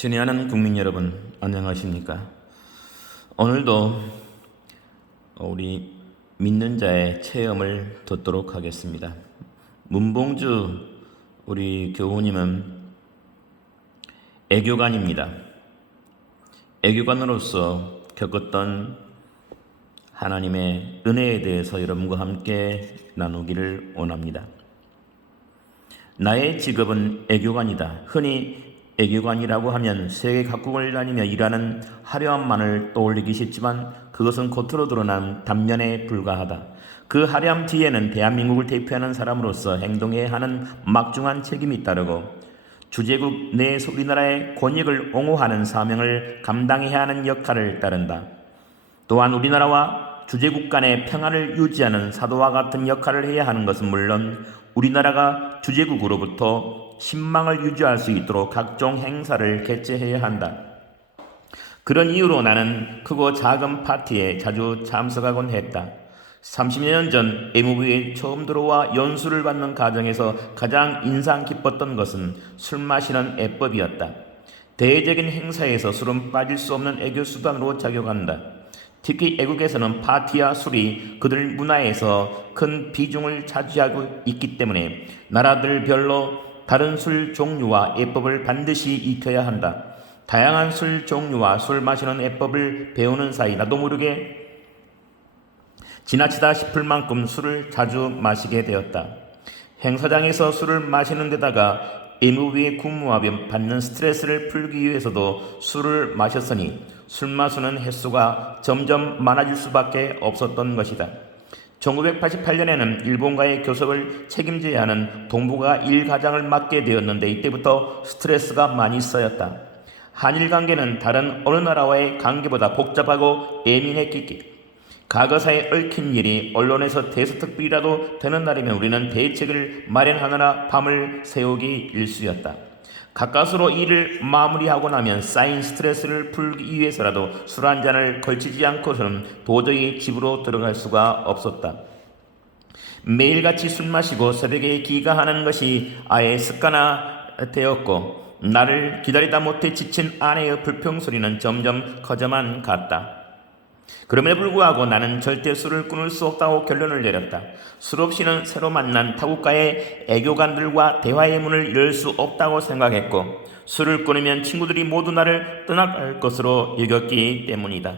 친애하는 국민 여러분, 안녕하십니까? 오늘도 우리 믿는 자의 체험을 듣도록 하겠습니다. 문봉주 우리 교우님은 애교관입니다. 애교관으로서 겪었던 하나님의 은혜에 대해서 여러분과 함께 나누기를 원합니다. 나의 직업은 애교관이다. 흔히 애교관이라고 하면 세계 각국을 다니며 일하는 화려함만을 떠올리기 쉽지만 그것은 겉으로 드러난 단면에 불과하다. 그 화려함 뒤에는 대한민국을 대표하는 사람으로서 행동해야 하는 막중한 책임이 따르고 주제국 내 우리나라의 권익을 옹호하는 사명을 감당해야 하는 역할을 따른다. 또한 우리나라와 주제국 간의 평화를 유지하는 사도와 같은 역할을 해야 하는 것은 물론 우리나라가 주제국으로부터 신망을 유지할 수 있도록 각종 행사를 개최해야 한다. 그런 이유로 나는 크고 작은 파티에 자주 참석하곤 했다. 30년 전 MV에 처음 들어와 연수를 받는 과정에서 가장 인상 깊었던 것은 술 마시는 애법이었다. 대외적인 행사에서 술은 빠질 수 없는 애교 수단으로 작용한다. 특히 애국에서는 파티와 술이 그들 문화에서 큰 비중을 차지하고 있기 때문에 나라들별로 다른 술 종류와 예법을 반드시 익혀야 한다. 다양한 술 종류와 술 마시는 예법을 배우는 사이 나도 모르게 지나치다 싶을 만큼 술을 자주 마시게 되었다. 행사장에서 술을 마시는 데다가 MV에 근무하며 받는 스트레스를 풀기 위해서도 술을 마셨으니 술 마시는 횟수가 점점 많아질 수밖에 없었던 것이다. 1988년에는 일본과의 교섭을 책임져야 하는 동북아 일가장을 맡게 되었는데 이때부터 스트레스가 많이 쌓였다. 한일 관계는 다른 어느 나라와의 관계보다 복잡하고 예민했기에 과거사에 얽힌 일이 언론에서 대서특필이라도 되는 날이면 우리는 대책을 마련하느라 밤을 새우기 일쑤였다. 가까스로 일을 마무리하고 나면 쌓인 스트레스를 풀기 위해서라도 술 한 잔을 걸치지 않고서는 도저히 집으로 들어갈 수가 없었다. 매일같이 술 마시고 새벽에 기가하는 것이 아예 습관화되었고 나를 기다리다 못해 지친 아내의 불평소리는 점점 커져만 갔다. 그럼에도 불구하고 나는 절대 술을 끊을 수 없다고 결론을 내렸다. 술 없이는 새로 만난 타국가의 애교관들과 대화의 문을 열 수 없다고 생각했고 술을 끊으면 친구들이 모두 나를 떠나갈 것으로 여겼기 때문이다.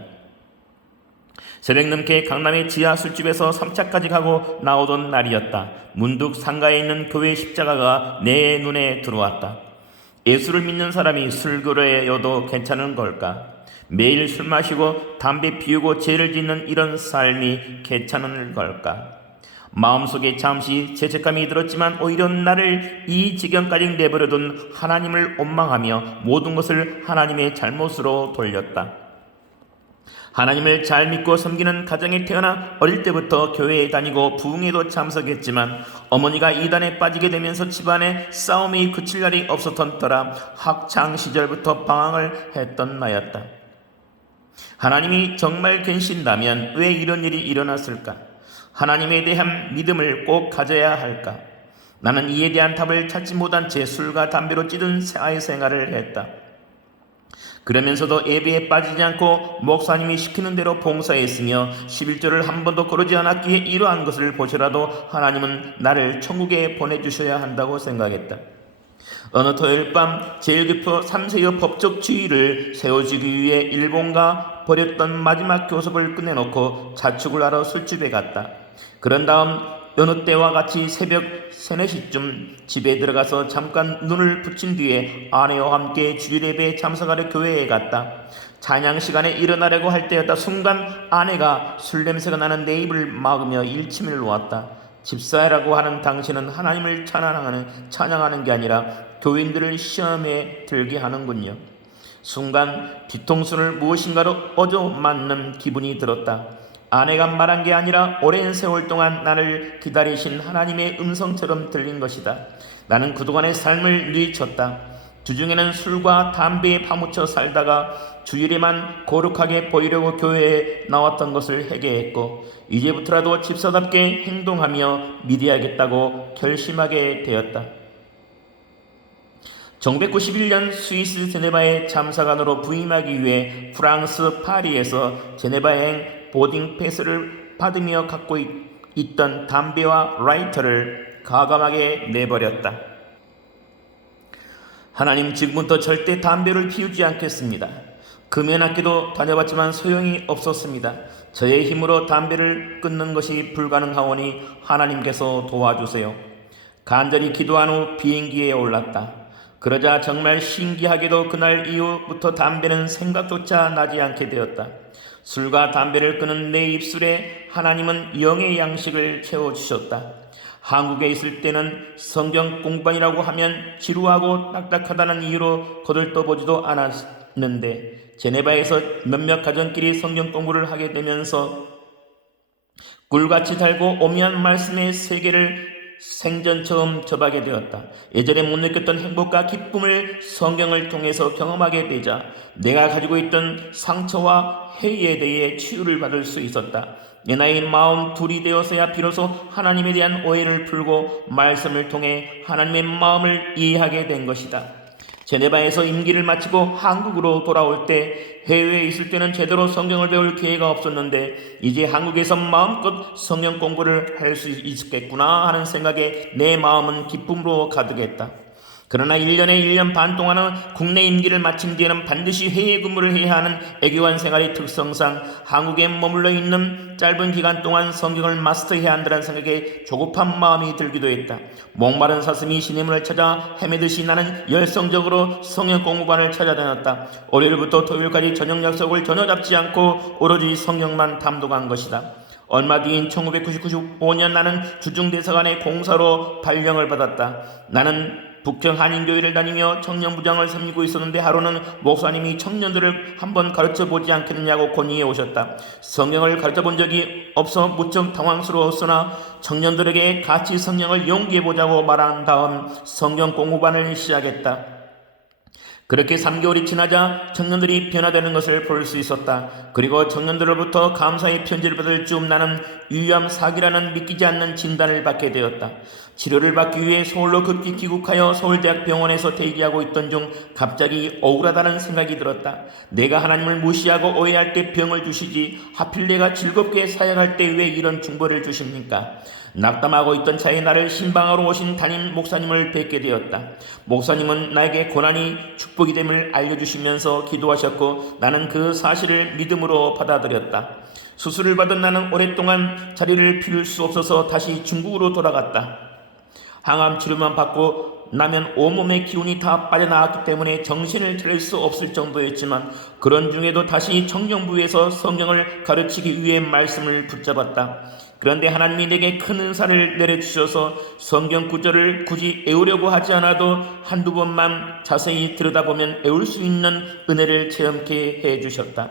새벽 넘게 강남의 지하 술집에서 3차까지 가고 나오던 날이었다. 문득 상가에 있는 교회 십자가가 내 눈에 들어왔다. 예수를 믿는 사람이 술그러여도 괜찮은 걸까? 매일 술 마시고 담배 피우고 죄를 짓는 이런 삶이 괜찮은 걸까? 마음속에 잠시 죄책감이 들었지만 오히려 나를 이 지경까지 내버려둔 하나님을 원망하며 모든 것을 하나님의 잘못으로 돌렸다. 하나님을 잘 믿고 섬기는 가정에 태어나 어릴 때부터 교회에 다니고 부흥회도 참석했지만 어머니가 이단에 빠지게 되면서 집안에 싸움이 그칠 날이 없었던 터라 학창시절부터 방황을 했던 나였다. 하나님이 정말 계신다면 왜 이런 일이 일어났을까? 하나님에 대한 믿음을 꼭 가져야 할까? 나는 이에 대한 답을 찾지 못한 채 술과 담배로 찌든 사회생활을 했다. 그러면서도 예배에 빠지지 않고 목사님이 시키는 대로 봉사했으며 11조를 한 번도 거르지 않았기에 이러한 것을 보시라도 하나님은 나를 천국에 보내주셔야 한다고 생각했다. 어느 토요일 밤 제일교표 3세의 법적 지위를 세워주기 위해 일본과 벌였던 마지막 교섭을 끝내놓고 자축을 하러 술집에 갔다. 그런 다음 여느 때와 같이 새벽 3, 4시쯤 집에 들어가서 잠깐 눈을 붙인 뒤에 아내와 함께 주일예배에 참석하려 교회에 갔다. 찬양 시간에 일어나려고 할 때였다. 순간 아내가 술 냄새가 나는 내 입을 막으며 일침을 놓았다. 집사라고 하는 당신은 하나님을 찬양하는 게 아니라 교인들을 시험에 들게 하는군요. 순간 뒤통수를 무엇인가로 얻어맞는 기분이 들었다. 아내가 말한 게 아니라 오랜 세월 동안 나를 기다리신 하나님의 음성처럼 들린 것이다. 나는 그동안의 삶을 뉘쳤다. 주중에는 술과 담배에 파묻혀 살다가 주일에만 거룩하게 보이려고 교회에 나왔던 것을 회개했고 이제부터라도 집사답게 행동하며 믿어야겠다고 결심하게 되었다. 1991년 스위스 제네바의 참사관으로 부임하기 위해 프랑스 파리에서 제네바행 보딩 패스를 받으며 갖고 있던 담배와 라이터를 과감하게 내버렸다. 하나님, 지금부터 절대 담배를 피우지 않겠습니다. 금연학교도 다녀봤지만 소용이 없었습니다. 저의 힘으로 담배를 끊는 것이 불가능하오니 하나님께서 도와주세요. 간절히 기도한 후 비행기에 올랐다. 그러자 정말 신기하게도 그날 이후부터 담배는 생각조차 나지 않게 되었다. 술과 담배를 끊은 내 입술에 하나님은 영의 양식을 채워주셨다. 한국에 있을 때는 성경 공부반이라고 하면 지루하고 딱딱하다는 이유로 거들떠보지도 않았는데 제네바에서 몇몇 가정끼리 성경 공부를 하게 되면서 꿀같이 달고 오묘한 말씀의 세계를 생전 처음 접하게 되었다. 예전에 못 느꼈던 행복과 기쁨을 성경을 통해서 경험하게 되자 내가 가지고 있던 상처와 해이에 대해 치유를 받을 수 있었다. 내 나이 42이 되어서야 비로소 하나님에 대한 오해를 풀고 말씀을 통해 하나님의 마음을 이해하게 된 것이다. 제네바에서 임기를 마치고 한국으로 돌아올 때 해외에 있을 때는 제대로 성경을 배울 기회가 없었는데 이제 한국에서 마음껏 성경 공부를 할 수 있겠구나 하는 생각에 내 마음은 기쁨으로 가득했다. 그러나 1년 반 동안은 국내 임기를 마친 뒤에는 반드시 해외 근무를 해야 하는 애교관 생활의 특성상 한국에 머물러 있는 짧은 기간 동안 성경을 마스터해야 한다는 생각에 조급한 마음이 들기도 했다. 목마른 사슴이 시냇물을 찾아 헤매듯이 나는 열성적으로 성경 공부반을 찾아다녔다. 월요일부터 토요일까지 저녁 약속을 전혀 잡지 않고 오로지 성경만 담독한 것이다. 얼마 뒤인 1995년 나는 주중대사관의 공사로 발령을 받았다. 나는 북청 한인교회를 다니며 청년부장을 섬기고 있었는데 하루는 목사님이 청년들을 한번 가르쳐보지 않겠느냐고 건의해 오셨다. 성경을 가르쳐본 적이 없어 무척 당황스러웠으나 청년들에게 같이 성경을 연구해보자고 말한 다음 성경 공부반을 시작했다. 그렇게 3개월이 지나자 청년들이 변화되는 것을 볼 수 있었다. 그리고 청년들로부터 감사의 편지를 받을 즈음 나는 유암 사기라는 믿기지 않는 진단을 받게 되었다. 치료를 받기 위해 서울로 급히 귀국하여 서울대학병원에서 대기하고 있던 중 갑자기 억울하다는 생각이 들었다. 내가 하나님을 무시하고 오해할 때 병을 주시지 하필 내가 즐겁게 사역할 때 왜 이런 중보를 주십니까? 낙담하고 있던 차에 나를 신방하러 오신 담임 목사님을 뵙게 되었다. 목사님은 나에게 고난이 축복이 됨을 알려주시면서 기도하셨고 나는 그 사실을 믿음으로 받아들였다. 수술을 받은 나는 오랫동안 자리를 비울 수 없어서 다시 중국으로 돌아갔다. 항암 치료만 받고 나면 온몸의 기운이 다 빠져나왔기 때문에 정신을 차릴 수 없을 정도였지만 그런 중에도 다시 청정부에서 성경을 가르치기 위해 말씀을 붙잡았다. 그런데 하나님이 내게 큰 은사를 내려주셔서 성경 구절을 굳이 외우려고 하지 않아도 한두 번만 자세히 들여다보면 외울 수 있는 은혜를 체험케 해주셨다.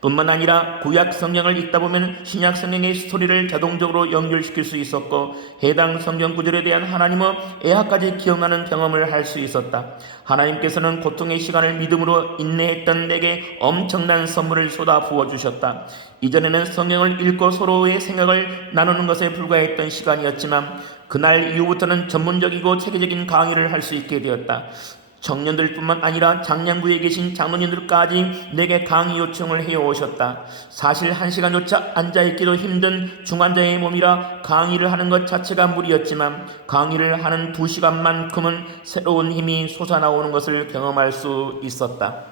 뿐만 아니라 구약 성경을 읽다 보면 신약 성경의 스토리를 자동적으로 연결시킬 수 있었고 해당 성경 구절에 대한 하나님의 애학까지 기억나는 경험을 할 수 있었다. 하나님께서는 고통의 시간을 믿음으로 인내했던 내게 엄청난 선물을 쏟아 부어주셨다. 이전에는 성경을 읽고 서로의 생각을 나누는 것에 불과했던 시간이었지만 그날 이후부터는 전문적이고 체계적인 강의를 할 수 있게 되었다. 청년들뿐만 아니라 장량부에 계신 장로님들까지 내게 강의 요청을 해오셨다. 사실 1시간조차 앉아있기도 힘든 중환자의 몸이라 강의를 하는 것 자체가 무리였지만 강의를 하는 2시간만큼은 새로운 힘이 솟아나오는 것을 경험할 수 있었다.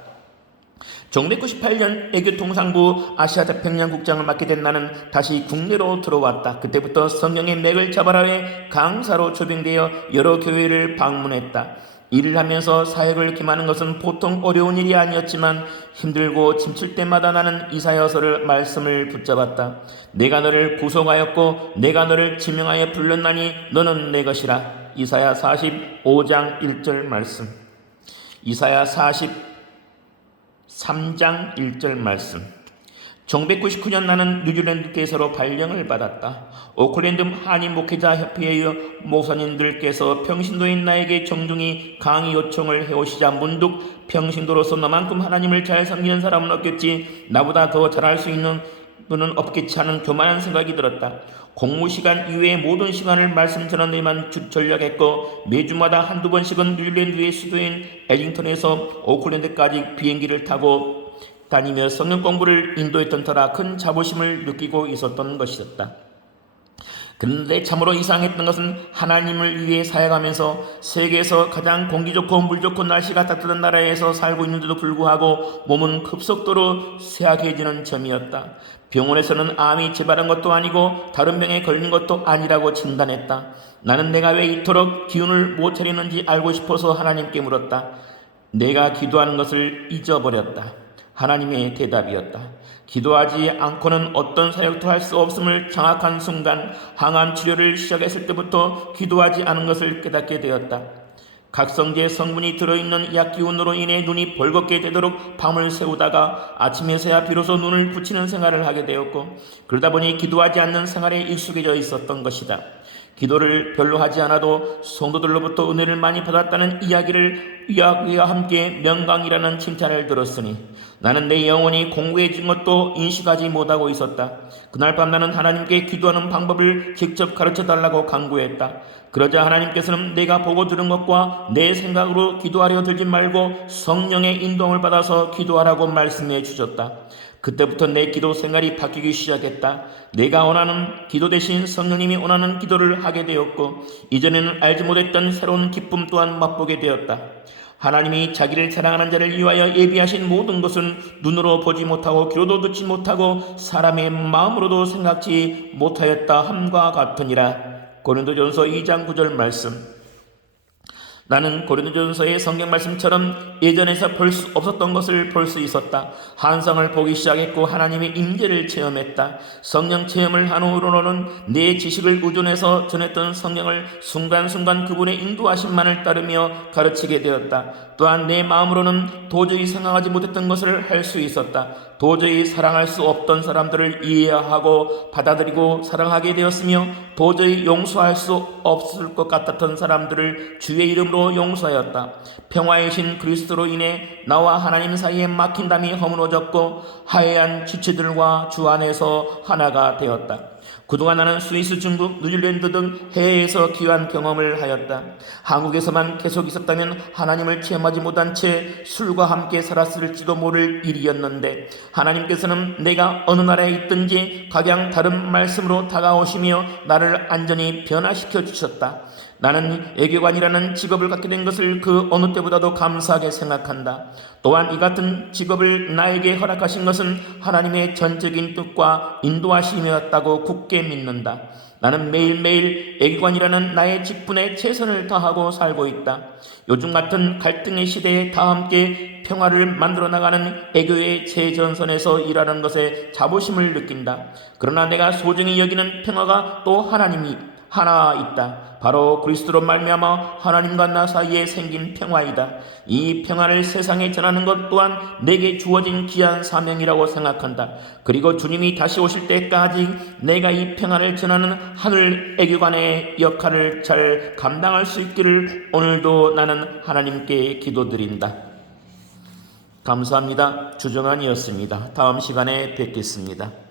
1998년 애교통상부 아시아태평양 국장을 맡게 된 나는 다시 국내로 들어왔다. 그때부터 성경의 맥을 잡아라에 강사로 초빙되어 여러 교회를 방문했다. 일을 하면서 사역을 김하는 것은 보통 어려운 일이 아니었지만 힘들고 지칠 때마다 나는 이사야서를 말씀을 붙잡았다. 내가 너를 구속하였고 내가 너를 지명하여 불렀나니 너는 내 것이라. 이사야 45장 1절 말씀. 이사야 43장 1절 말씀. 1999년 나는 뉴질랜드 대사로 발령을 받았다. 오클랜드 한인 목회자 협회의 목사님들께서 평신도인 나에게 정중히 강의 요청을 해오시자 문득 평신도로서 너만큼 하나님을 잘 섬기는 사람은 없겠지, 나보다 더 잘할 수 있는 분은 없겠지 하는 교만한 생각이 들었다. 공무 시간 이외의 모든 시간을 말씀 전하는데만 전략했고 매주마다 한두 번씩은 뉴질랜드의 수도인 엘링턴에서 오클랜드까지 비행기를 타고 다니며 성경 공부를 인도했던 터라 큰 자부심을 느끼고 있었던 것이었다. 그런데 참으로 이상했던 것은 하나님을 위해 사역하면서 세계에서 가장 공기 좋고 물 좋고 날씨가 따뜻한 나라에서 살고 있는데도 불구하고 몸은 급속도로 쇠약해지는 점이었다. 병원에서는 암이 재발한 것도 아니고 다른 병에 걸린 것도 아니라고 진단했다. 나는 내가 왜 이토록 기운을 못 차리는지 알고 싶어서 하나님께 물었다. 내가 기도하는 것을 잊어버렸다. 하나님의 대답이었다. 기도하지 않고는 어떤 사역도 할 수 없음을 장악한 순간 항암 치료를 시작했을 때부터 기도하지 않은 것을 깨닫게 되었다. 각성제 성분이 들어있는 약기운으로 인해 눈이 벌겋게 되도록 밤을 새우다가 아침에서야 비로소 눈을 붙이는 생활을 하게 되었고 그러다 보니 기도하지 않는 생활에 익숙해져 있었던 것이다. 기도를 별로 하지 않아도 성도들로부터 은혜를 많이 받았다는 이야기와 함께 명강이라는 칭찬을 들었으니 나는 내 영혼이 공고해진 것도 인식하지 못하고 있었다. 그날 밤 나는 하나님께 기도하는 방법을 직접 가르쳐달라고 간구했다. 그러자 하나님께서는 내가 보고 들은 것과 내 생각으로 기도하려 들지 말고 성령의 인도함을 받아서 기도하라고 말씀해 주셨다. 그때부터 내 기도 생활이 바뀌기 시작했다. 내가 원하는 기도 대신 성령님이 원하는 기도를 하게 되었고 이전에는 알지 못했던 새로운 기쁨 또한 맛보게 되었다. 하나님이 자기를 사랑하는 자를 위하여 예비하신 모든 것은 눈으로 보지 못하고 귀로도 듣지 못하고 사람의 마음으로도 생각지 못하였다 함과 같으니라. 고린도전서 2장 9절 말씀. 나는 고린도전서의 성경 말씀처럼 예전에서 볼 수 없었던 것을 볼 수 있었다. 환상을 보기 시작했고 하나님의 임재를 체험했다. 성령 체험을 한 후로는 내 지식을 의존해서 전했던 성경을 순간순간 그분의 인도하심만을 따르며 가르치게 되었다. 또한 내 마음으로는 도저히 생각하지 못했던 것을 할 수 있었다. 도저히 사랑할 수 없던 사람들을 이해하고 받아들이고 사랑하게 되었으며 도저히 용서할 수 없을 것 같았던 사람들을 주의 이름으로 용서하였다. 평화의 신 그리스도로 인해 나와 하나님 사이에 막힌 담이 허물어졌고 하얀 지체들과 주 안에서 하나가 되었다. 그동안 나는 스위스, 중국, 뉴질랜드 등 해외에서 귀한 경험을 하였다. 한국에서만 계속 있었다면 하나님을 체험하지 못한 채 술과 함께 살았을지도 모를 일이었는데 하나님께서는 내가 어느 나라에 있든지 각양 다른 말씀으로 다가오시며 나를 안전히 변화시켜 주셨다. 나는 애교관이라는 직업을 갖게 된 것을 그 어느 때보다도 감사하게 생각한다. 또한 이 같은 직업을 나에게 허락하신 것은 하나님의 전적인 뜻과 인도하심이었다고 굳게 믿는다. 나는 매일매일 애교관이라는 나의 직분에 최선을 다하고 살고 있다. 요즘 같은 갈등의 시대에 다 함께 평화를 만들어 나가는 애교의 최전선에서 일하는 것에 자부심을 느낀다. 그러나 내가 소중히 여기는 평화가 또 하나님이 하나 있다. 바로 그리스도로 말미암아 하나님과 나 사이에 생긴 평화이다. 이 평화를 세상에 전하는 것 또한 내게 주어진 귀한 사명이라고 생각한다. 그리고 주님이 다시 오실 때까지 내가 이 평화를 전하는 하늘 애교관의 역할을 잘 감당할 수 있기를 오늘도 나는 하나님께 기도드린다. 감사합니다. 주정환이었습니다. 다음 시간에 뵙겠습니다.